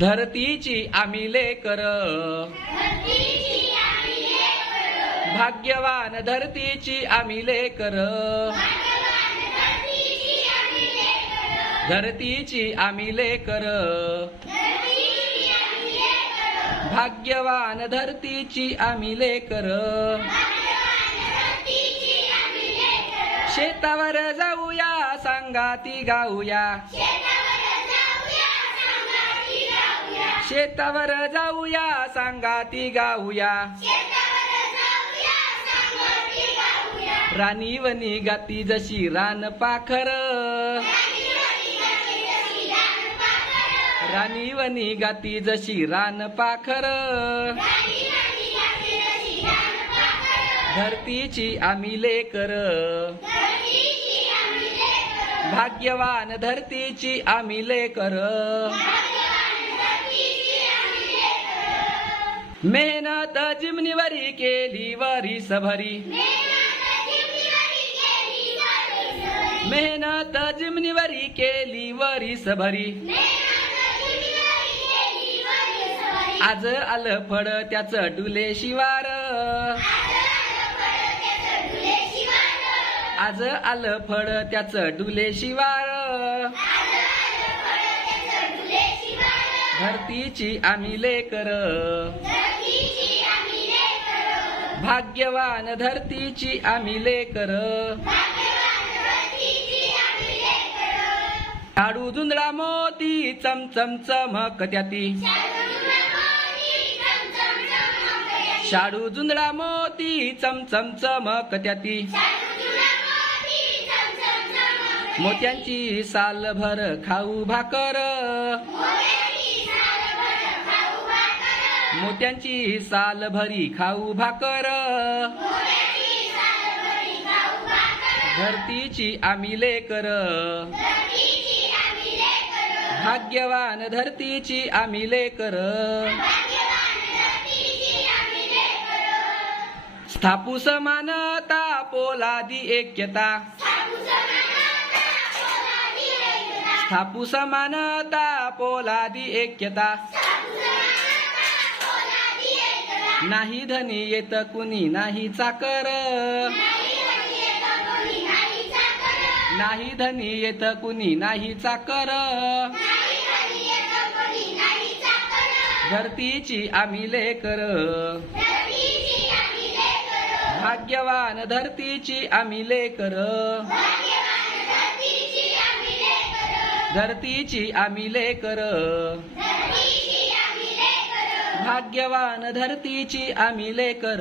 धरतीची आम्ही लेकर. भाग्यवान धरतीची आम्ही लेकर. धरतीची आम्ही लेकर. भाग्यवान धरतीची आम्ही लेकर. शेतावर जाऊया सांगाती गाऊया. शेतावर जाऊया सांगा ती गाऊया. राणी वनी गाती जशी रान पाखर. राणी वनी गाती जशी रान पाखर. धरतीची आम्ही लेकर. भाग्यवान धरतीची आम्ही लेकर. मेहनत जिमनीवरी केली वरी सभरी मेहनत जिमनीवरी केली वरी सभरी आज आलं फळ त्याच डुले शिवार. आज आलं फळ त्याच डुले शिवार. धरतीची आम्ही लेकर. भाग्यवान धरतीची आम्ही लेकर. शाडू जुंदळा मोती चमचम चमक त्याती. शाडू जुंदळा मोती चमचम चमक त्याती. मोत्यांची साल भर खाऊ भाकर. मोत्यांची साल भरी खाऊ भाकर. धरतीची आम्ही लेकर. भाग्यवान धरतीची आम्ही लेकर. स्थापू समानता पोलादी ऐक्यता. स्थापू समानता पोलादी ऐक्यता. नाही धनी येत कुणी नाही चाकर. नाही धनी येत कुणी नाही चाकर. धरतीची आम्ही लेकर. भाग्यवान धरतीची आम्ही लेकर. धरतीची आम्ही लेकर. भाग्यवान धरतीची आम्ही लेकर.